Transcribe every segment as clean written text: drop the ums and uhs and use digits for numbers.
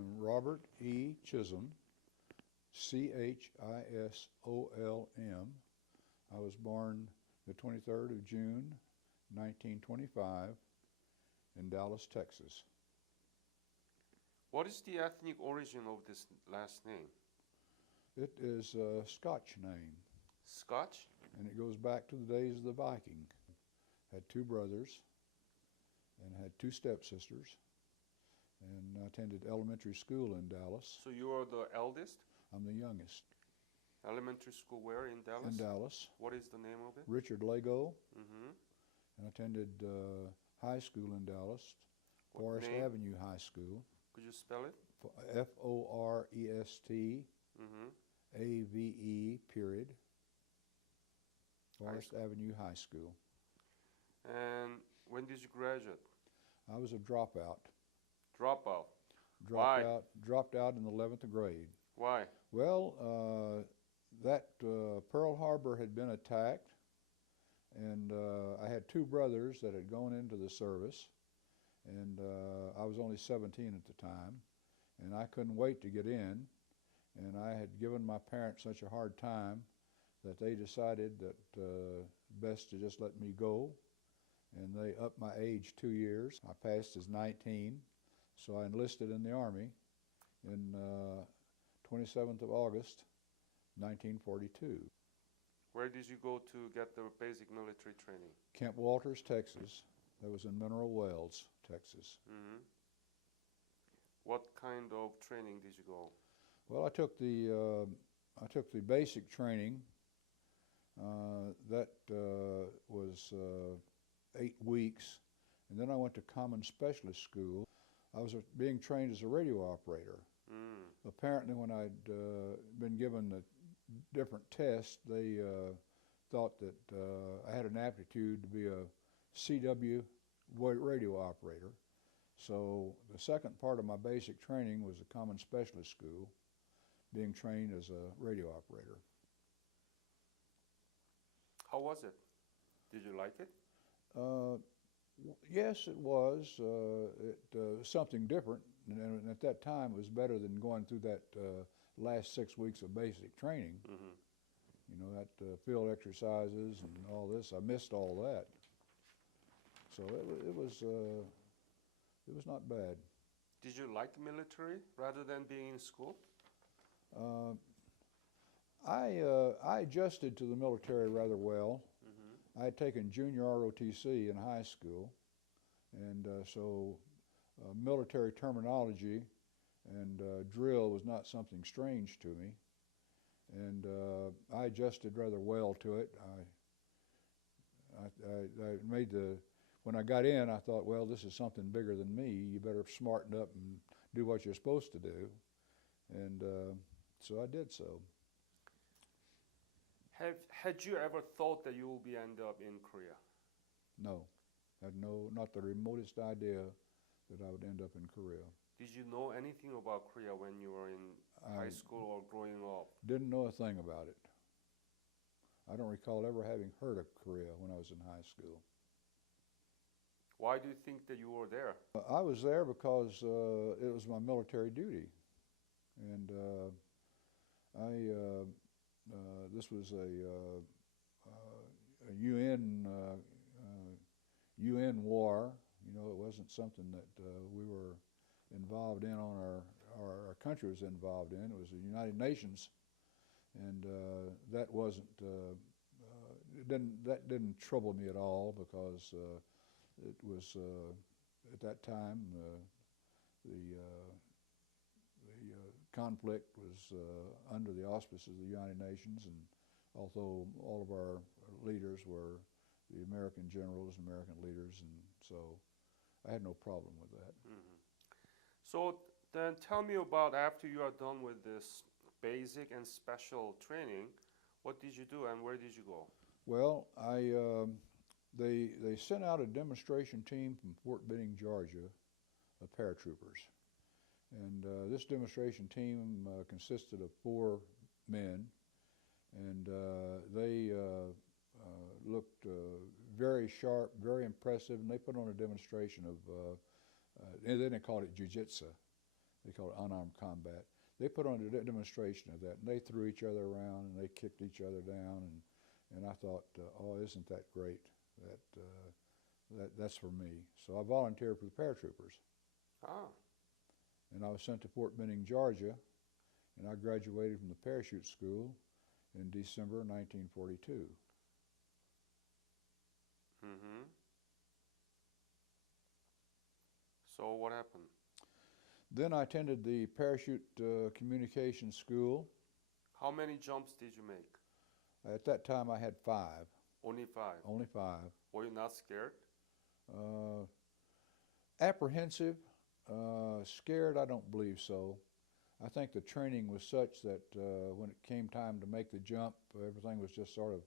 am Robert E. Chisolm, Chisolm. I was born the 23rd of June, 1925, in Dallas, Texas. What is the ethnic origin of this last name? It is a Scotch name, Scotch? and it goes back to the days of the Viking. Had two brothers and had two stepsisters, and I attended elementary school in Dallas. So you are the eldest? I'm the youngest. Elementary school where in Dallas? In Dallas. What is the name of it? Richard Lego. Mm-hmm. And attended high school in Dallas, What Forest name? Avenue High School. Could you spell it? Forest Mm-hmm. AVE period. Forest Avenue High School. And when did you graduate? I was a dropout. Dropout. Dropped out in the 11th grade. Why? Well, Pearl Harbor had been attacked, and I had two brothers that had gone into the service, and I was only 17 at the time, and I couldn't wait to get in, and I had given my parents such a hard time that they decided that best to just let me go, and they upped my age 2 years. I passed as 19, so I enlisted in the Army in 27th of August, 1942. Where did you go to get the basic military training? Camp Walters, Texas. That was in Mineral Wells, Texas. Mm-hmm. What kind of training did you go? Well, I took the basic training. That was 8 weeks, and then I went to Common Specialist School. I was being trained as a radio operator. Mm. Apparently, when I'd been given the different tests, they thought that I had an aptitude to be a CW radio operator. So the second part of my basic training was a Common Specialist School, being trained as a radio operator. How was it? Did you like it? Yes, it was. It was something different, and at that time it was better than going through that last 6 weeks of basic training. Mm-hmm. You know, that field exercises and all this. I missed all that, so it was not bad. Did you like military rather than being in school? I adjusted to the military rather well. Mm-hmm. I had taken junior ROTC in high school, and so military terminology and drill was not something strange to me, and I adjusted rather well to it. I made when I got in, I thought, well, this is something bigger than me. You better smarten up and do what you're supposed to do, and so I did so. Had you ever thought that you will end up in Korea? No, I had not the remotest idea that I would end up in Korea. Did you know anything about Korea when you were in high school or growing up? Didn't know a thing about it. I don't recall ever having heard of Korea when I was in high school. Why do you think that you were there? I was there because it was my military duty, and this was a UN war. You know, it wasn't something that we were involved in our country was involved in. It was the United Nations, and that didn't trouble me at all, because it was at that time the conflict was under the auspices of the United Nations, and although all of our leaders were the American generals and American leaders, and so I had no problem with that. Mm-hmm. So then tell me about, after you are done with this basic and special training, what did you do and where did you go? Well, they sent out a demonstration team from Fort Benning, Georgia, of paratroopers. And this demonstration team consisted of 4 men, and they looked very sharp, very impressive, and they put on a demonstration of, and then they called it jiu-jitsu. they call it unarmed combat. They put on a demonstration of that, and they threw each other around and they kicked each other down, and I thought, oh, isn't that great? That's for me. So I volunteered for the paratroopers, Ah, and I was sent to Fort Benning, Georgia, and I graduated from the parachute school in December 1942. mm-hmm. So what happened? Then I attended the parachute communication school. How many jumps did you make? At that time, I had 5. Only 5. Only 5. Were you not scared? Apprehensive, scared, I don't believe so. I think the training was such that when it came time to make the jump, everything was just sort of,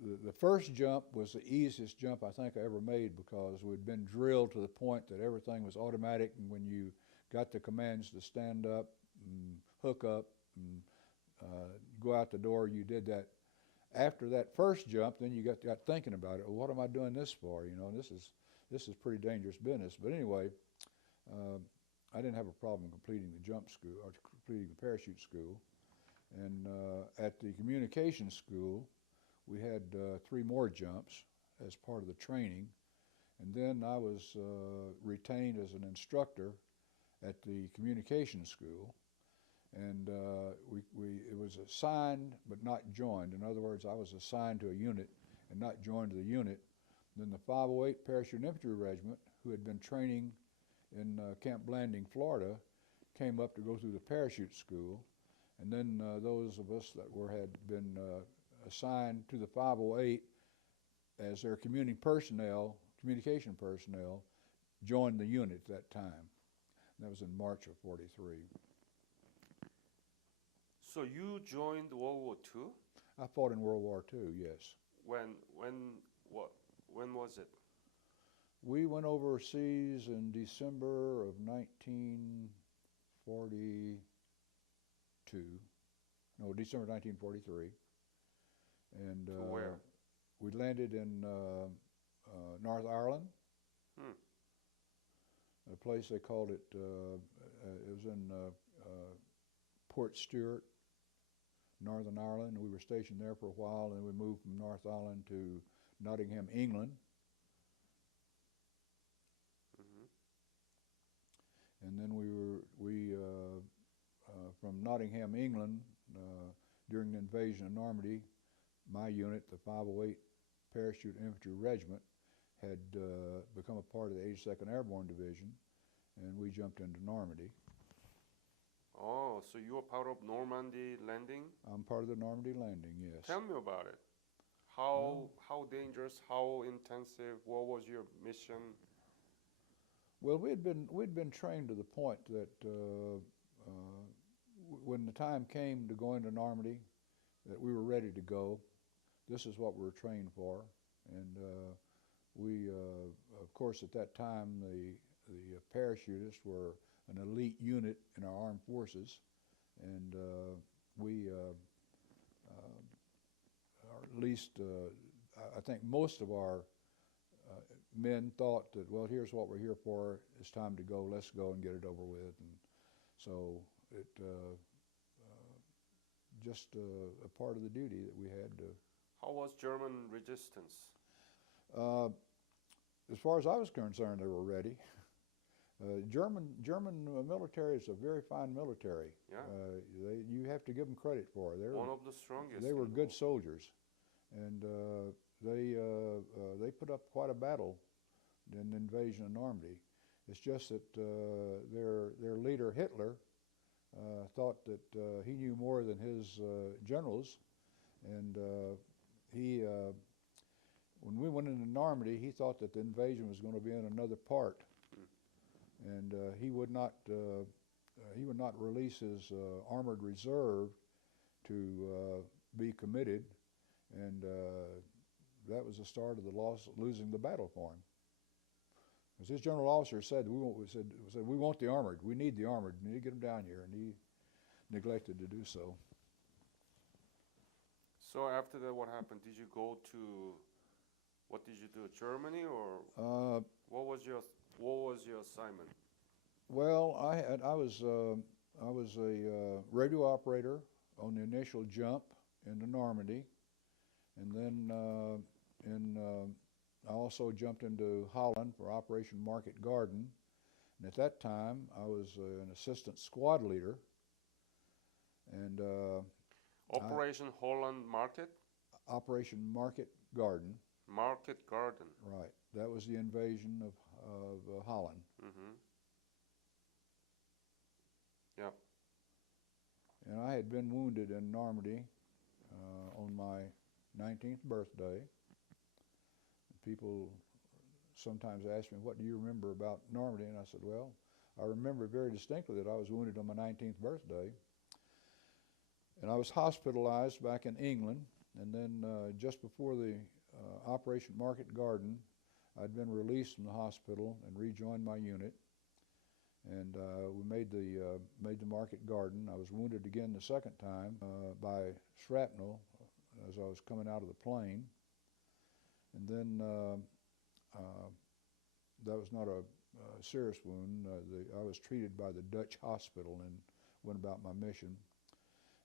the first jump was the easiest jump I think I ever made, because we'd been drilled to the point that everything was automatic, and when you got the commands to stand up and hook up and go out the door, you did that. After that first jump, then you got thinking about it. Well, what am I doing this for? You know, this is pretty dangerous business. But anyway, I didn't have a problem completing the jump school or completing the parachute school. And at the communication school, we had 3 more jumps as part of the training. And then I was retained as an instructor at the communication school. And it was assigned but not joined. In other words, I was assigned to a unit and not joined to the unit. Then the 508 Parachute Infantry Regiment, who had been training in Camp Blanding, Florida, came up to go through the parachute school. And then those of us that had been assigned to the 508 as their communication personnel, joined the unit at that time. That was in March of '43. So you joined World War II? I fought in World War II, yes. When was it? We went overseas in December of 1942. No, December 1943. And To where? we landed in North Ireland. A place they called it, it was in Port Stewart, Northern Ireland. We were stationed there for a while, and we moved from North Ireland to Nottingham, England. Mm-hmm. And then from Nottingham, England, during the invasion of Normandy, my unit, the 508 Parachute Infantry Regiment, had become a part of the 82nd Airborne Division, and we jumped into Normandy. Oh, so you were part of Normandy landing? I'm part of the Normandy landing, yes. Tell me about it. How dangerous, how intensive, what was your mission? Well, we'd been trained to the point that when the time came to go into Normandy, that we were ready to go. This is what we were trained for, and we, of course, at that time, the parachutists were an elite unit in our armed forces, and we, or at least, I think most of our men thought that, well, here's what we're here for. It's time to go. Let's go and get it over with. And so it just a part of the duty that we had to. How was German resistance? As far as I was concerned, they were ready. German military is a very fine military. Yeah. You have to give them credit for it. One of the strongest. They were good soldiers, and they put up quite a battle in the invasion of Normandy. It's just that their leader Hitler thought that he knew more than his generals, and when we went into Normandy, he thought that the invasion was going to be in another part, and he would not release his armored reserve to be committed, and that was the start of losing the battle for him. As his general officer said, we want the armored. We need the armored. We need to get them down here, and he neglected to do so. So after that, what happened? Did you go to, what did you do? Germany, or what was your assignment? Well, I was a radio operator on the initial jump into Normandy, and then I also jumped into Holland for Operation Market Garden. And at that time, I was an assistant squad leader, and Operation Holland Market? Operation Market Garden. Market Garden. Right. That was the invasion of Holland. Mm-hmm. Yep. And I had been wounded in Normandy on my 19th birthday. People sometimes ask me, what do you remember about Normandy? And I said, well, I remember very distinctly that I was wounded on my 19th birthday. And I was hospitalized back in England. And then just before the Operation Market Garden, I'd been released from the hospital and rejoined my unit. And we made the Market Garden. I was wounded again the second time by shrapnel as I was coming out of the plane. And then that was not a serious wound. I was treated by the Dutch hospital and went about my mission.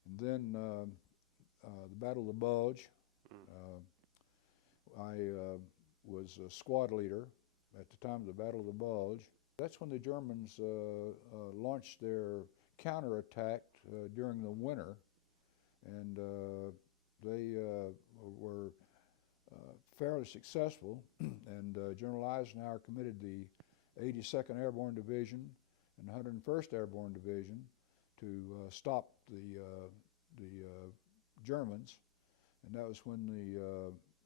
And then the Battle of the Bulge, I was a squad leader at the time of the Battle of the Bulge. That's when the Germans launched their counterattack during the winter, and they were fairly successful, and General Eisenhower committed the 82nd Airborne Division and 101st Airborne Division to stop the Germans, and that was when the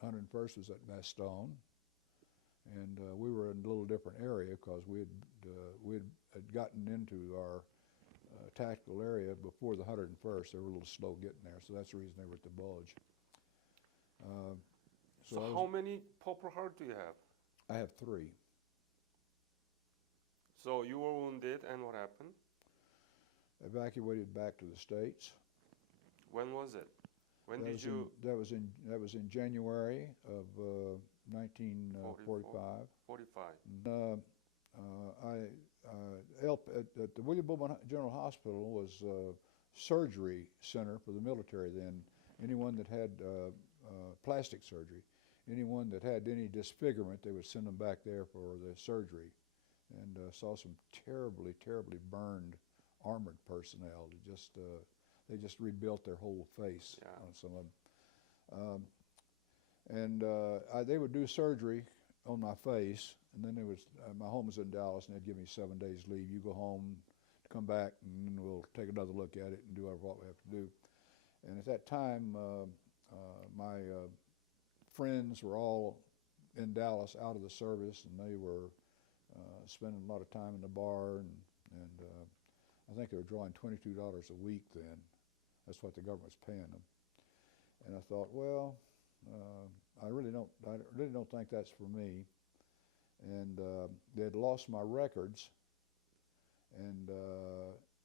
101st was at Bastogne, and we were in a little different area because we had gotten into our tactical area before the 101st. They were a little slow getting there, so that's the reason they were at the Bulge. So how many Purple Heart do you have? I have 3. So you were wounded, and what happened? Evacuated back to the States. When was it? When that did you? That was in January of 1945. 45. At the William Bowman General Hospital was a surgery center for the military then. Anyone that had plastic surgery, anyone that had any disfigurement, they would send them back there for the surgery. And saw some terribly, terribly burned armored personnel. They just rebuilt their whole face on some of them. They would do surgery on my face, and then they was my home was in Dallas, and they'd give me 7 days leave. You go home, come back, and we'll take another look at it and do what we have to do. And at that time, my friends were all in Dallas out of the service, and they were spending a lot of time in the bar, and I think they were drawing $22 a week then. That's what the government was paying them. And I thought, well, I really don't think that's for me. And they had lost my records, and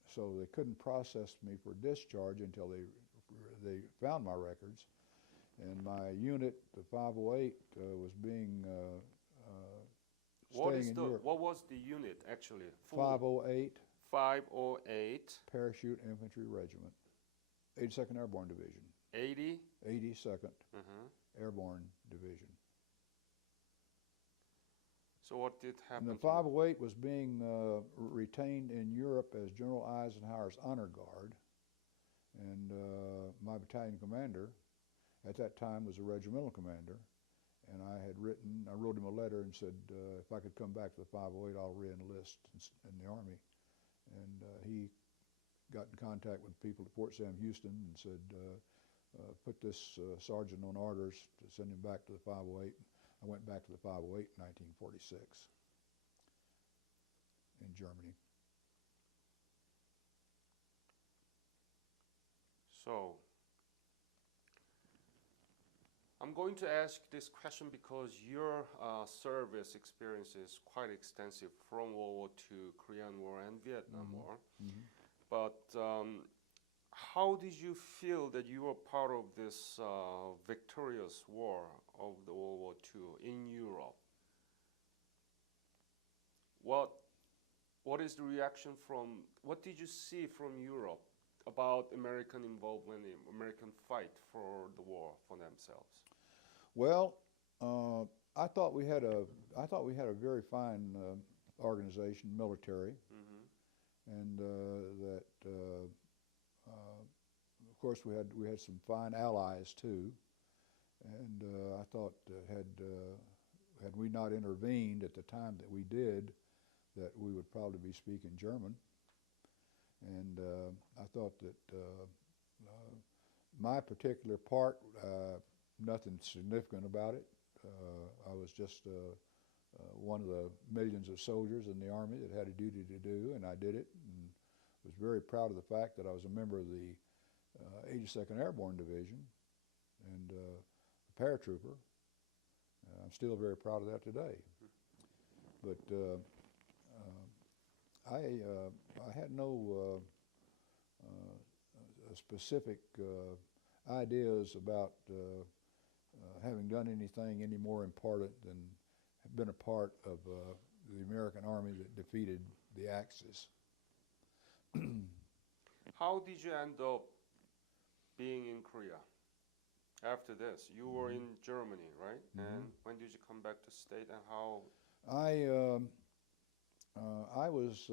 so they couldn't process me for discharge until they found my records. And my unit, the 508, was being staying in Europe. What was the unit actually? 508. 508. Parachute Infantry Regiment, 82nd Airborne Division. 82nd Airborne Division. So what did happen? And the 508 was being retained in Europe as General Eisenhower's honor guard, and my battalion commander at that time was a regimental commander, and I wrote him a letter and said if I could come back to the 508, I'll re-enlist in the Army. And he got in contact with people at Fort Sam Houston and said, put this sergeant on orders to send him back to the 508. I went back to the 508 in 1946 in Germany. So, I'm going to ask this question because your service experience is quite extensive from World War II, Korean War, and Vietnam War. But how did you feel that you were part of this victorious war of the World War II in Europe? What what is the reaction from, what did you see from Europe about American involvement, in American fight for the war for themselves? Well, I thought we had a very fine organization, military, and that of course we had some fine allies too, and I thought had we not intervened at the time that we did, that we would probably be speaking German, and I thought that my particular part, nothing significant about it. I was just one of the millions of soldiers in the Army that had a duty to do, and I did it, and was very proud of the fact that I was a member of the 82nd Airborne Division and a paratrooper. I'm still very proud of that today. But I had no specific ideas about having done anything any more important than been a part of the American Army that defeated the Axis. How did you end up being in Korea after this? You were in Germany, right? And when did you come back to state, and how? I was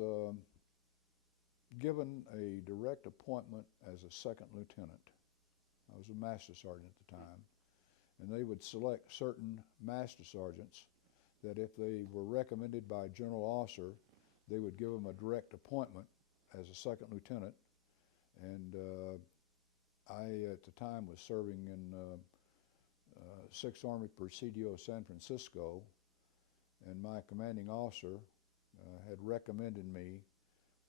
given a direct appointment as a second lieutenant. I was a master sergeant at the time, and they would select certain master sergeants that if they were recommended by a general officer, they would give them a direct appointment as a second lieutenant. And I, at the time, was serving in 6th Army Presidio San Francisco, and my commanding officer had recommended me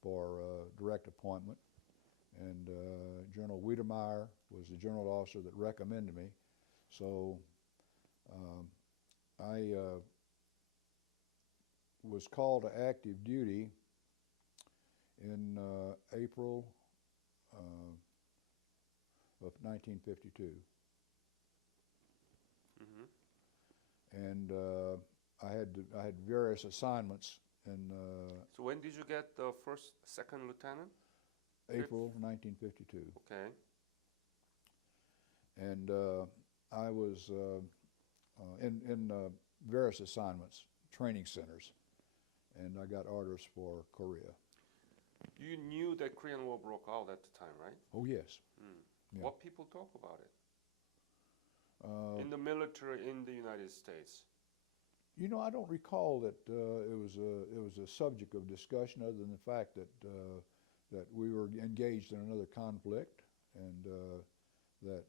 for direct appointment, and General Wiedemeyer was the general officer that recommended me. So I was called to active duty in April of 1952. And I had various assignments in So when did you get the second lieutenant? April 1952. Okay. And I was in various assignments, training centers, and I got orders for Korea. You knew that Korean War broke out at the time, right? Oh yes. Yeah. What people talk about it? In the military in the United States? You know, I don't recall that it was a subject of discussion, other than the fact that that we were engaged in another conflict, and that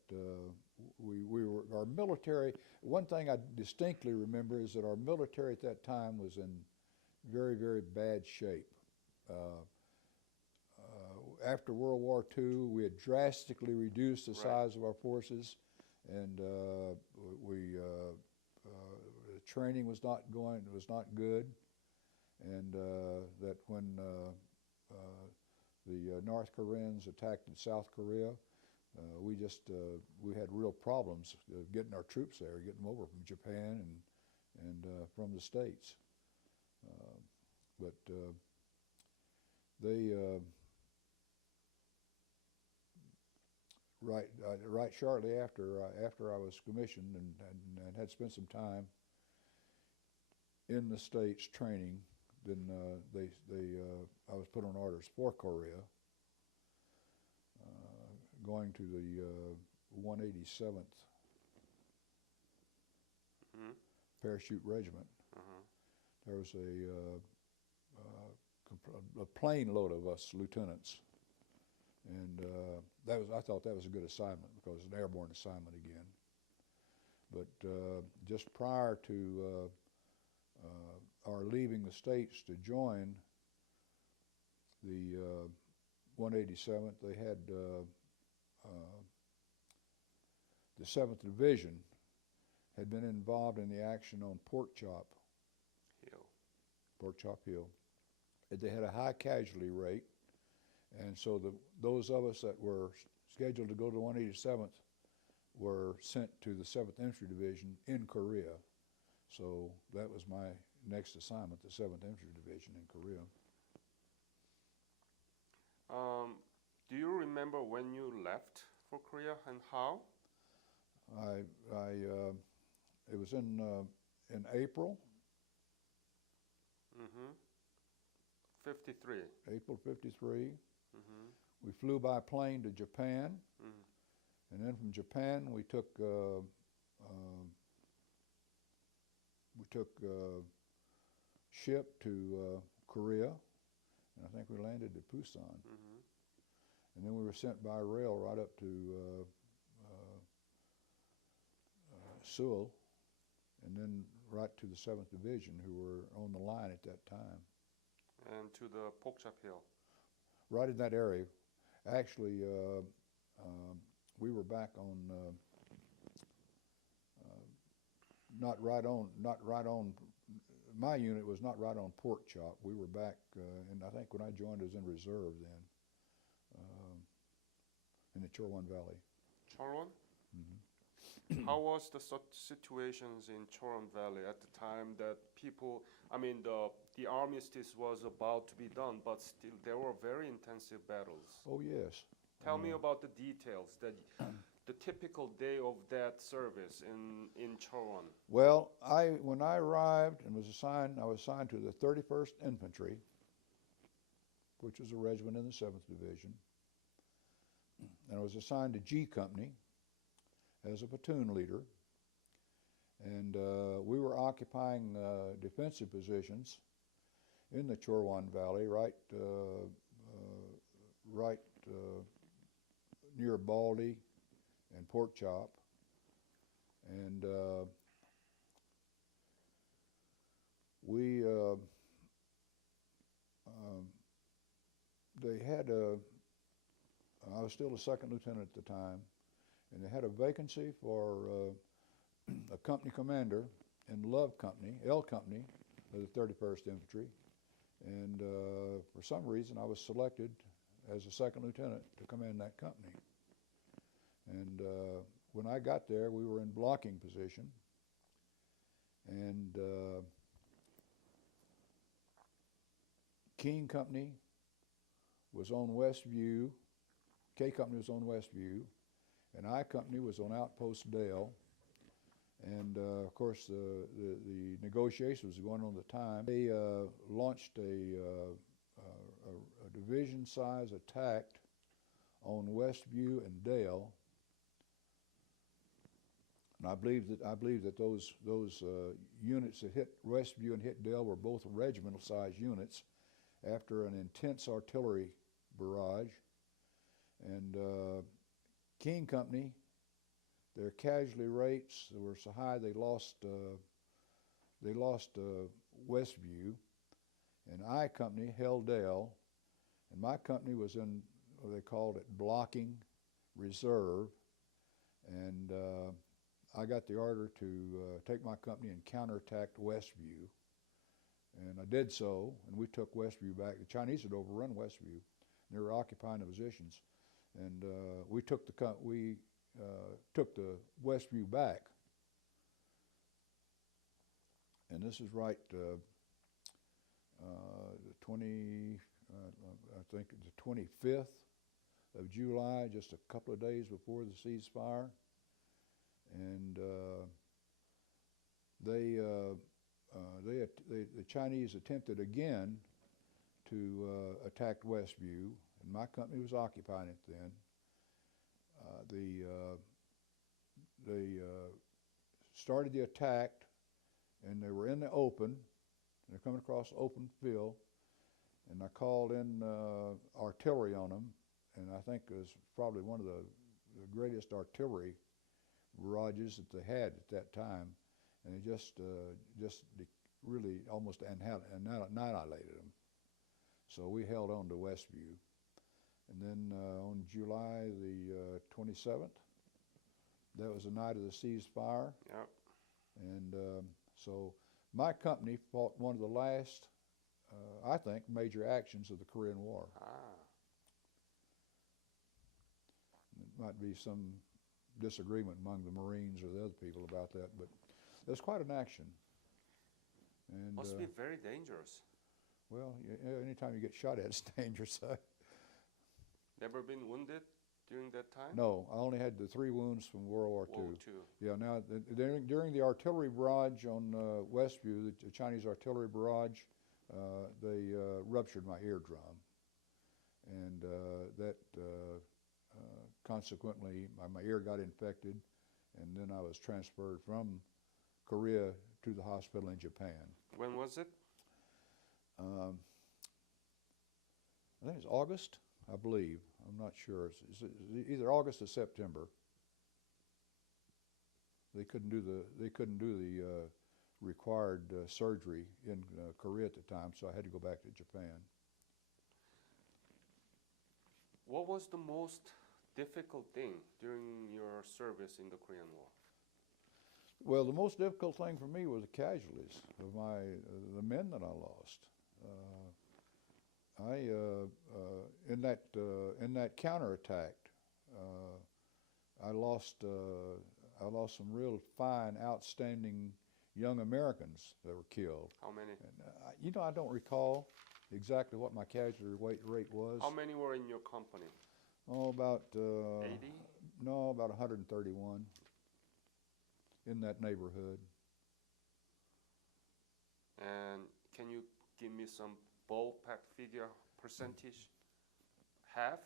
we were, our military. One thing I distinctly remember is that our military at that time was in very, very bad shape. After World War II, we had drastically reduced the size of our forces, and the training was not good, and that when the North Koreans attacked in South Korea, we had real problems getting our troops there, getting them over from Japan and from the States. But they right shortly after I was commissioned and had spent some time in the States training, then I was put on orders for Korea, going to the 187th Parachute Regiment. There was a plane load of us lieutenants, and I thought that was a good assignment because it's an airborne assignment again. But just prior to our leaving the States to join the 187th, they had the 7th Division had been involved in the action on Pork Chop Hill. They had a high casualty rate, and so those of us that were scheduled to go to 187th were sent to the 7th Infantry Division in Korea. So that was my next assignment, the 7th Infantry Division in Korea. Do you remember when you left for Korea and how? It was in April, Mm-hmm. 53. April '53. Mm-hmm. We flew by plane to Japan, Mm. and then from Japan we took ship to Korea, and I think we landed at Busan. Mm-hmm. And then we were sent by rail right up to Seoul, and then right to the 7th Division, who were on the line at that time. And to the Pokchap Hill. Right in that area. Actually, we were back on, not right on, my unit was not right on Pork Chop. We were back, and I think when I joined, it was in reserve then, in the Chorwan Valley. Chorwan? Mm-hmm. How was the situations in Chorwan Valley at the time that people, I mean, the armistice was about to be done, but still there were very intensive battles. Oh, yes. Tell me about the details, the typical day of that service in Chorwan. Well, when I arrived and was assigned, I was assigned to the 31st Infantry, which was a regiment in the 7th Division, and I was assigned to G Company as a platoon leader, and we were occupying defensive positions in the Chorwan Valley, right near Baldy and Pork Chop, and they had I was still a second lieutenant at the time, and they had a vacancy for a company commander in Love Company, L Company of the 31st Infantry, and for some reason I was selected as a second lieutenant to command that company. And when I got there, we were in blocking position, and King Company was on Westview, K Company was on Westview, and I Company was on Outpost Dale. And of course, the negotiations were going on at the time. They launched a division-size attack on Westview and Dale, and I believe that those units that hit Westview and hit Dale were both regimental-sized units after an intense artillery barrage. And King Company, their casualty rates were so high they lost Westview, and I Company held Dale, and my company was in what they called it blocking reserve, and I got the order to take my company and counterattack Westview, and I did so, and we took Westview back. The Chinese had overrun Westview, and they were occupying the positions, and we took the Westview back. And this is right, the 25th of July, just a couple of days before the ceasefire, and the Chinese attempted again to attack Westview, and my company was occupying it then. They started the attack, and they were in the open, and they're coming across open field, and I called in artillery on them, and I think it was probably one of the greatest artillery barrages that they had at that time, and they just really almost annihilated them. So we held on to Westview. And then on July the 27th, that was the night of the ceasefire. Yep. And so my company fought one of the last, I think, major actions of the Korean War. There might be some disagreement among the Marines or the other people about that, but it was quite an action. And must be very dangerous. Well, anytime you get shot at, it's dangerous. Never been wounded during that time? No, I only had the 3 wounds from World War II. World War II. Yeah, now during the artillery barrage on Westview, the Chinese artillery barrage, they ruptured my eardrum, and that consequently my ear got infected, and then I was transferred from Korea to the hospital in Japan. When was it? I think it's August, I believe. I'm not sure. It's either August or September. They couldn't do the required surgery in Korea at the time, so I had to go back to Japan. What was the most difficult thing during your service in the Korean War? Well, the most difficult thing for me was the casualties of the men that I lost. In that counterattack, I lost some real fine, outstanding young Americans that were killed. How many? And, I don't recall exactly what my casualty rate was. How many were in your company? Oh, about 80? No, about 131 in that neighborhood. And can you give me some ballpark figure percentage? Half?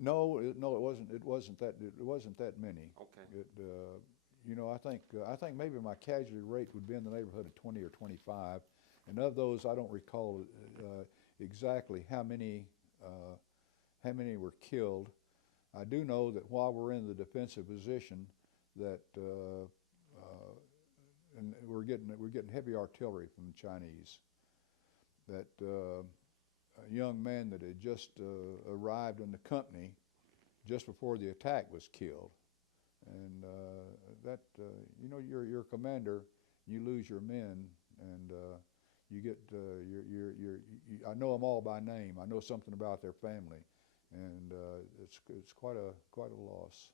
No, it wasn't. It wasn't that many. Okay. I think maybe my casualty rate would be in the neighborhood of 20 or 25, and of those, I don't recall exactly how many were killed. I do know that while we're in the defensive position, that and we're getting heavy artillery from the Chinese. That a young man that had just arrived in the company just before the attack was killed, and you're a commander, you lose your men, and you get I know them all by name. I know something about their family, and it's quite a loss.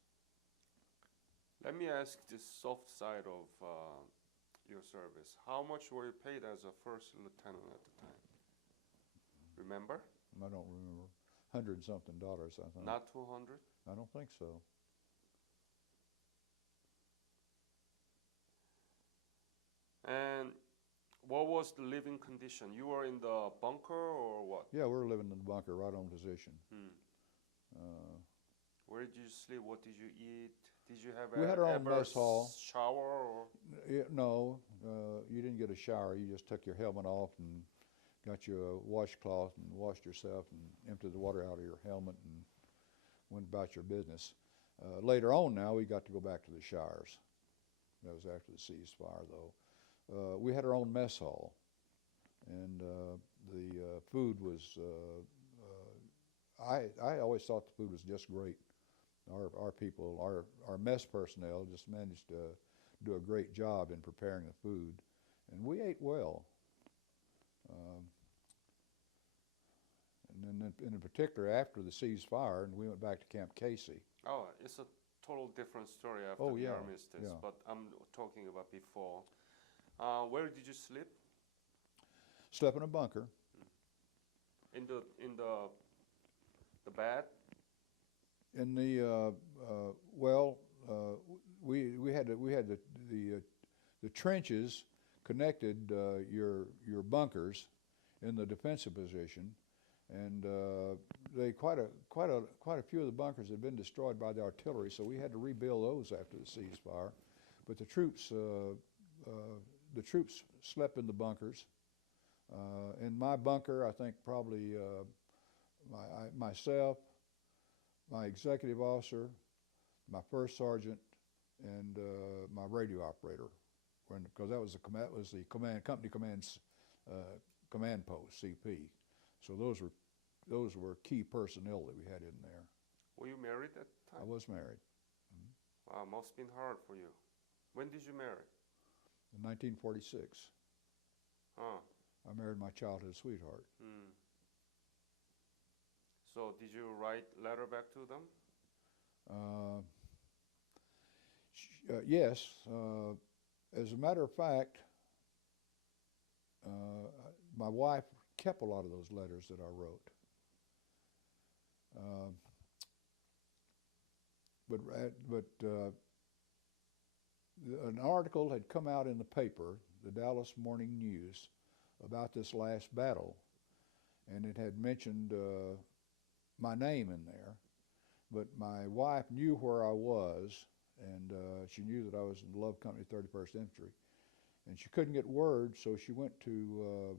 Let me ask the soft side of your service. How much were you paid as a first lieutenant at the time? Remember? I don't remember. $100-something, I think. Not 200? I don't think so. And what was the living condition? You were in the bunker or what? Yeah, we were living in the bunker, right on position. Where did you sleep? What did you eat? Did you have We had our own mess hall. Shower or? No, you didn't get a shower. You just took your helmet off and got you a washcloth and washed yourself and emptied the water out of your helmet and went about your business. Later on now, we got to go back to the showers. That was after the ceasefire, though. We had our own mess hall, and the food was, I always thought the food was just great. Our people, our mess personnel just managed to do a great job in preparing the food, and we ate well. And then in particular after the ceasefire, and we went back to Camp Casey. Oh, it's a total different story after Oh, the yeah, armistice, yeah. but I'm talking about before. Where did you sleep? Slept in a bunker. In the bed? In the we had the trenches connected your bunkers in the defensive position, and quite a few of the bunkers had been destroyed by the artillery, so we had to rebuild those after the ceasefire. But the troops slept in the bunkers. In my bunker, I think probably myself, my executive officer, my first sergeant, and my radio operator, because that was the company command's command post, CP. So those were key personnel that we had in there. Were you married at the time? I was married. Wow, must have been hard for you. When did you marry? In 1946. Huh. I married my childhood sweetheart. So did you write letter back to them? Yes. As a matter of fact, my wife kept a lot of those letters that I wrote. an article had come out in the paper, the Dallas Morning News, about this last battle, and it had mentioned my name in there. But my wife knew where I was, and she knew that I was in the Love Company, 31st Infantry, and she couldn't get word, so she went to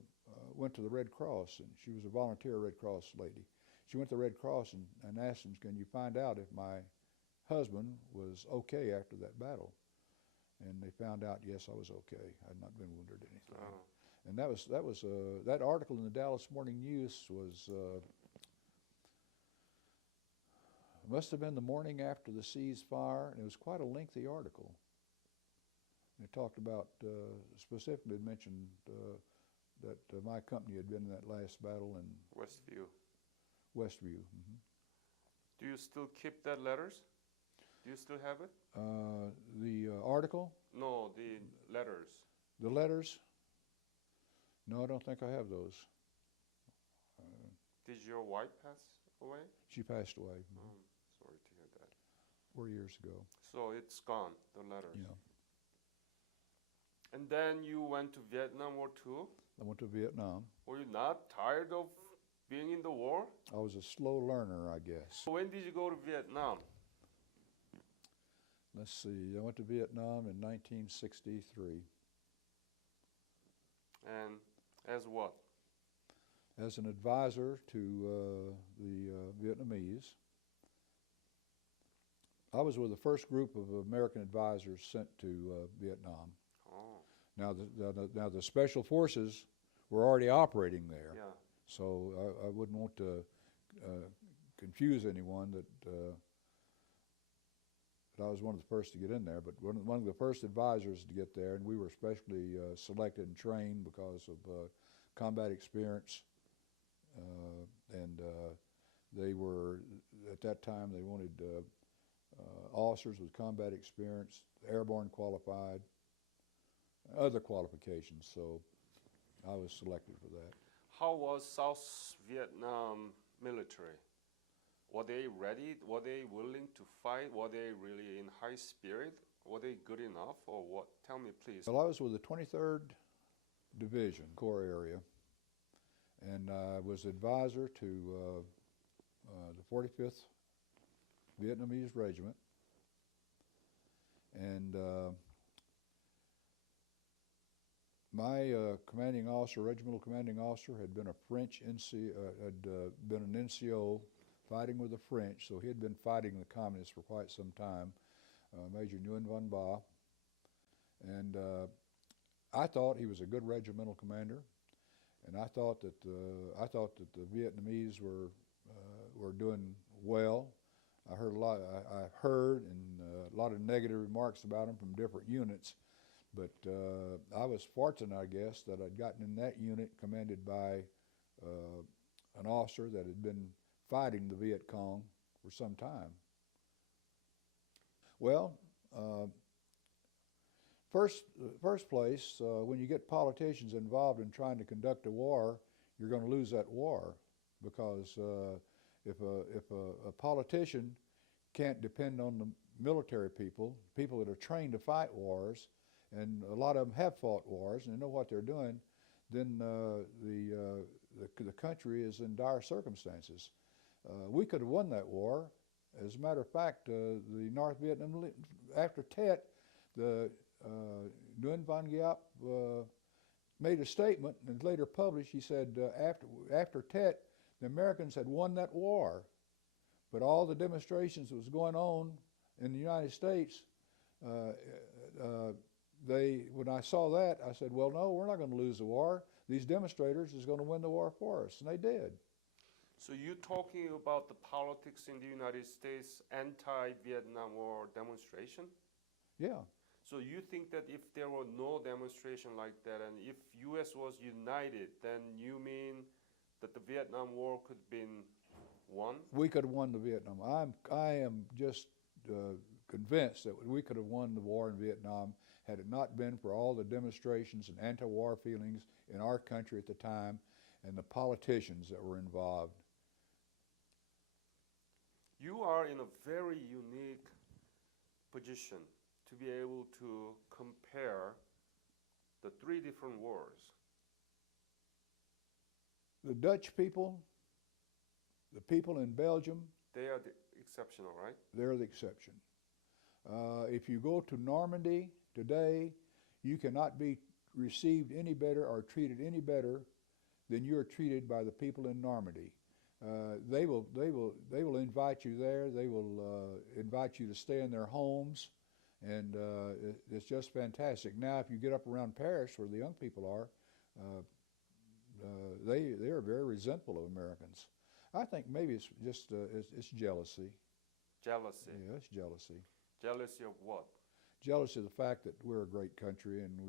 the Red Cross, and she was a volunteer Red Cross lady. She went to the Red Cross and asked them, "Can you find out if my husband was okay after that battle?" And they found out, yes, I was okay. I had not been wounded or anything. Oh. And that article in the Dallas Morning News was must have been the morning after the ceasefire, and it was quite a lengthy article. It talked about, specifically mentioned that my company had been in that last battle in Westview. Westview. Mm-hmm. Do you still keep that letters? Do you still have it? The article? No, the letters. The letters? No, I don't think I have those. Did your wife pass away? She passed away. Oh, sorry to hear that. 4 years ago. So it's gone, the letters. Yeah. And then you went to Vietnam War II? I went to Vietnam. Were you not tired of being in the war? I was a slow learner, I guess. So when did you go to Vietnam? Let's see, I went to Vietnam in 1963. And as what? As an advisor to the Vietnamese. I was with the first group of American advisors sent to Vietnam. Oh. Now the special forces were already operating there. Yeah. So I wouldn't want to confuse anyone that I was one of the first to get in there, but one of the first advisors to get there, and we were especially selected and trained because of combat experience, and they were, at that time, they wanted officers with combat experience, airborne qualified, other qualifications, so I was selected for that. How was South Vietnam military? Were they ready? Were they willing to fight? Were they really in high spirit? Were they good enough, or what? Tell me, please. Well, I was with the 23rd Division, Corps area, and I was advisor to the 45th Vietnamese Regiment, and my commanding officer, regimental commanding officer, had been a French been an NCO fighting with the French, so he had been fighting the communists for quite some time, Major Nguyen Van Ba, and I thought he was a good regimental commander, and I thought that the Vietnamese were doing well. I heard a lot of negative remarks about him from different units, but I was fortunate, I guess, that I'd gotten in that unit commanded by an officer that had been fighting the Viet Cong for some time. Well, first place, when you get politicians involved in trying to conduct a war, you're going to lose that war, because if a politician can't depend on the military people that are trained to fight wars, and a lot of them have fought wars and they know what they're doing, then the country is in dire circumstances. We could have won that war. As a matter of fact, the North Vietnam, after Tet, the Nguyen Van Giap made a statement and later published. He said after Tet, the Americans had won that war, but all the demonstrations that was going on in the United States, when I saw that, I said, well, no, we're not going to lose the war. These demonstrators is going to win the war for us, and they did. So you're talking about the politics in the United States, anti-Vietnam War demonstration? Yeah. So you think that if there were no demonstration like that, and if U.S. was united, then you mean that the Vietnam War could have been won? We could have won the Vietnam. I am just convinced that we could have won the war in Vietnam had it not been for all the demonstrations and anti-war feelings in our country at the time and the politicians that were involved. You are in a very unique position to be able to compare the three different wars? The Dutch people, the people in Belgium, They are the exceptional, right? they're the exception. If you go to Normandy today, you cannot be received any better or treated any better than you're treated by the people in Normandy. They will invite you there. They will invite you to stay in their homes, and it's just fantastic. Now, if you get up around Paris, where the young people are, they are very resentful of Americans. I think maybe it's just it's jealousy. Jealousy. Yeah, it's jealousy. Jealousy of what? Jealousy of the fact that we're a great country and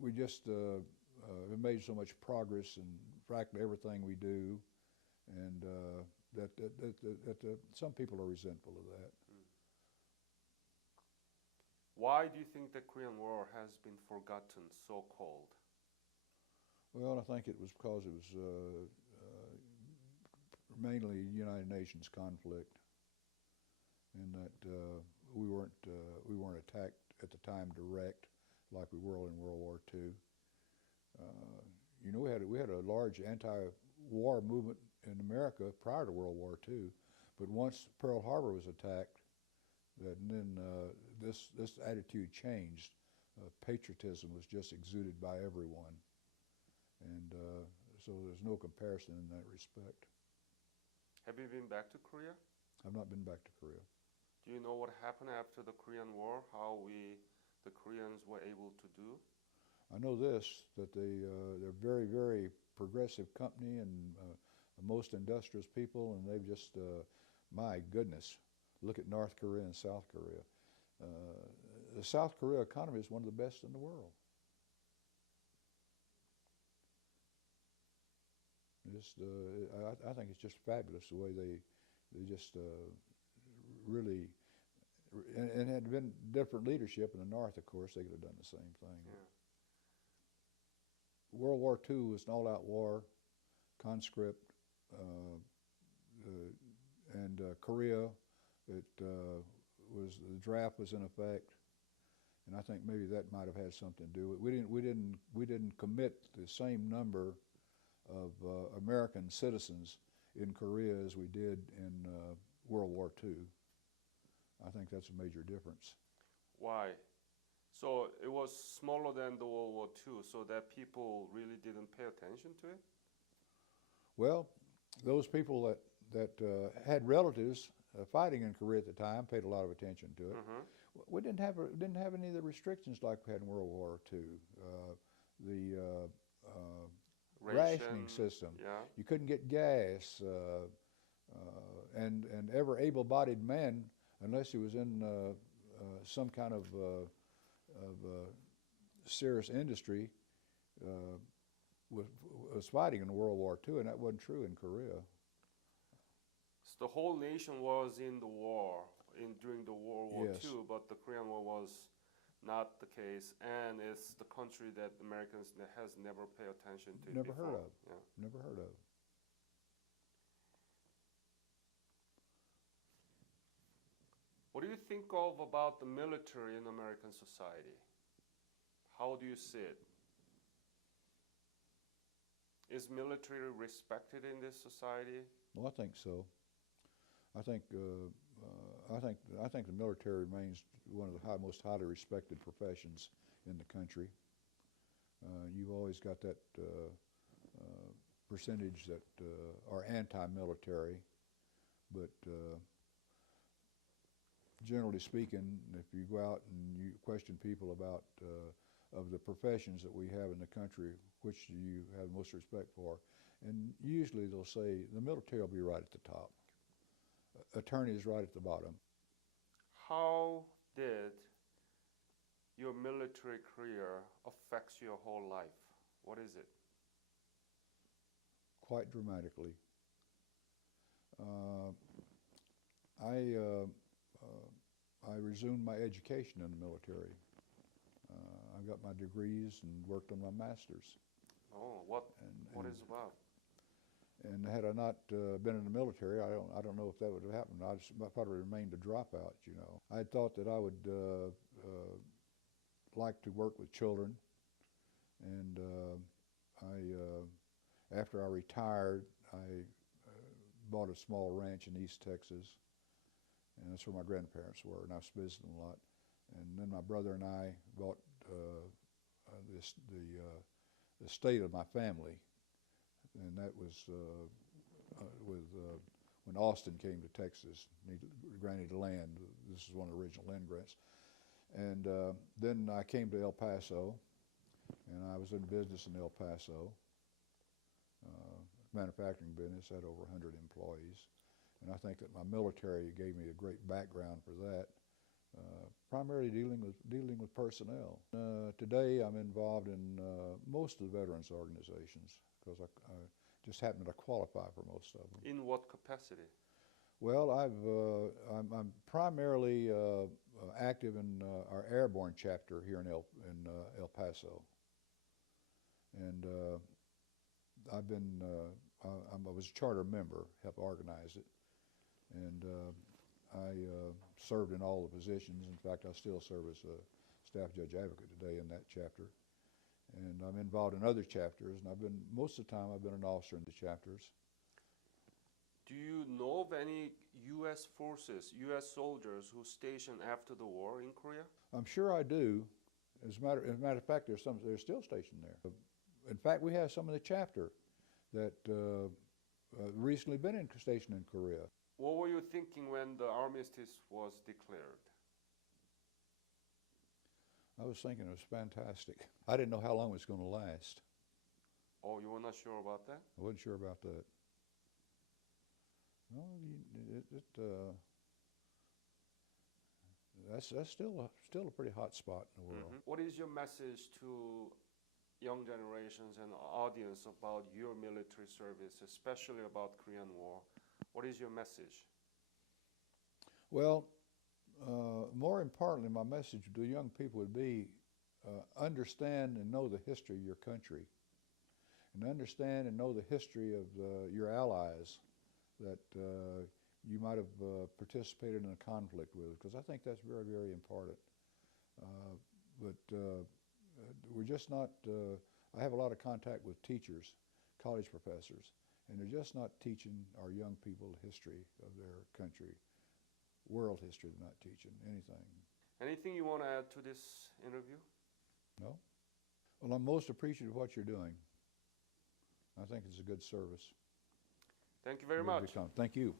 we just have made so much progress in practically everything we do, and that some people are resentful of that. Why do you think the Korean War has been forgotten, so-called? Well, I think it was because it was mainly United Nations conflict, and that we weren't attacked at the time direct like we were in World War II. We had a large anti-war movement in America prior to World War II, but once Pearl Harbor was attacked, then this attitude changed. Patriotism was just exuded by everyone, and so there's no comparison in that respect. Have you been back to Korea? I've not been back to Korea. Do you know what happened after the Korean War? How the Koreans were able to do? I know this, that they're very, very progressive company and most industrious people, and they've just, my goodness, look at North Korea and South Korea. The South Korea economy is one of the best in the world. Just, I think it's just fabulous the way they just really, and had been different leadership in the North, of course, they could have done the same thing. Yeah. World War II was an all-out war, conscript, and Korea, the draft was in effect, and I think maybe that might have had something to do with it. We didn't commit the same number of American citizens in Korea as we did in World War II. I think that's a major difference. Why? So it was smaller than the World War II, so that people really didn't pay attention to it? Well, those people that had relatives fighting in Korea at the time paid a lot of attention to it. Mm-hmm. We didn't have any of the restrictions like we had in World War II. The rationing system. Yeah. You couldn't get gas, and every able-bodied man, unless he was in some kind of serious industry, was fighting in World War II, and that wasn't true in Korea. So the whole nation was in the war during the World War Yes. II, but the Korean War was not the case, and it's the country that Americans has never paid attention to. Never before. heard of. Yeah. Never heard of. What do you think of about the military in American society? How do you see it? Is military respected in this society? Well, I think so. I think the military remains one of the most highly respected professions in the country. You've always got that percentage that are anti-military, but generally speaking, if you go out and you question people about of the professions that we have in the country, which do you have most respect for, and usually they'll say the military will be right at the top, attorneys right at the bottom. How did your military career affect your whole life? What is it? Quite dramatically. I resumed my education in the military. I got my degrees and worked on my master's. Oh, what is it about? And had I not been in the military, I don't know if that would have happened. I probably remained a dropout. You know, I thought that I would like to work with children, and after I retired, I bought a small ranch in East Texas, and that's where my grandparents were, and I was visiting a lot. And then my brother and I bought the estate of my family, and that was when Austin came to Texas, granted land. This is one of the original land grants. And then I came to El Paso, and I was in business in El Paso, manufacturing business, had over 100 employees. And I think that my military gave me a great background for that, primarily dealing with personnel. Today I'm involved in most of the veterans organizations because I just happen to qualify for most of them. In what capacity? Well, I'm primarily active in our airborne chapter here in El Paso, and I was a charter member, helped organize it, and I served in all the positions. In fact, I still serve as a staff judge advocate today in that chapter. And I'm involved in other chapters, and most of the time I've been an officer in the chapters. Do you know of any U.S. forces, U.S. soldiers who stationed after the war in Korea? I'm sure I do. As a matter of fact, they're still stationed there. In fact, we have some in the chapter that recently been stationed in Korea. What were you thinking when the armistice was declared? I was thinking it was fantastic. I didn't know how long it was going to last. Oh, you were not sure about that? I wasn't sure about that. No, that's still a pretty hot spot in the world. Mm-hmm. What is your message to young generations and audience about your military service, especially about Korean War? What is your message? Well, more importantly, my message to young people would be understand and know the history of your country, and understand and know the history of your allies that you might have participated in a conflict with, because I think that's very, very important. We're just not, I have a lot of contact with teachers, college professors, and they're just not teaching our young people the history of their country. World history, they're not teaching anything. Anything you want to add to this interview? No? Well, I'm most appreciative of what you're doing. I think it's a good service. Thank you very much. Thank you.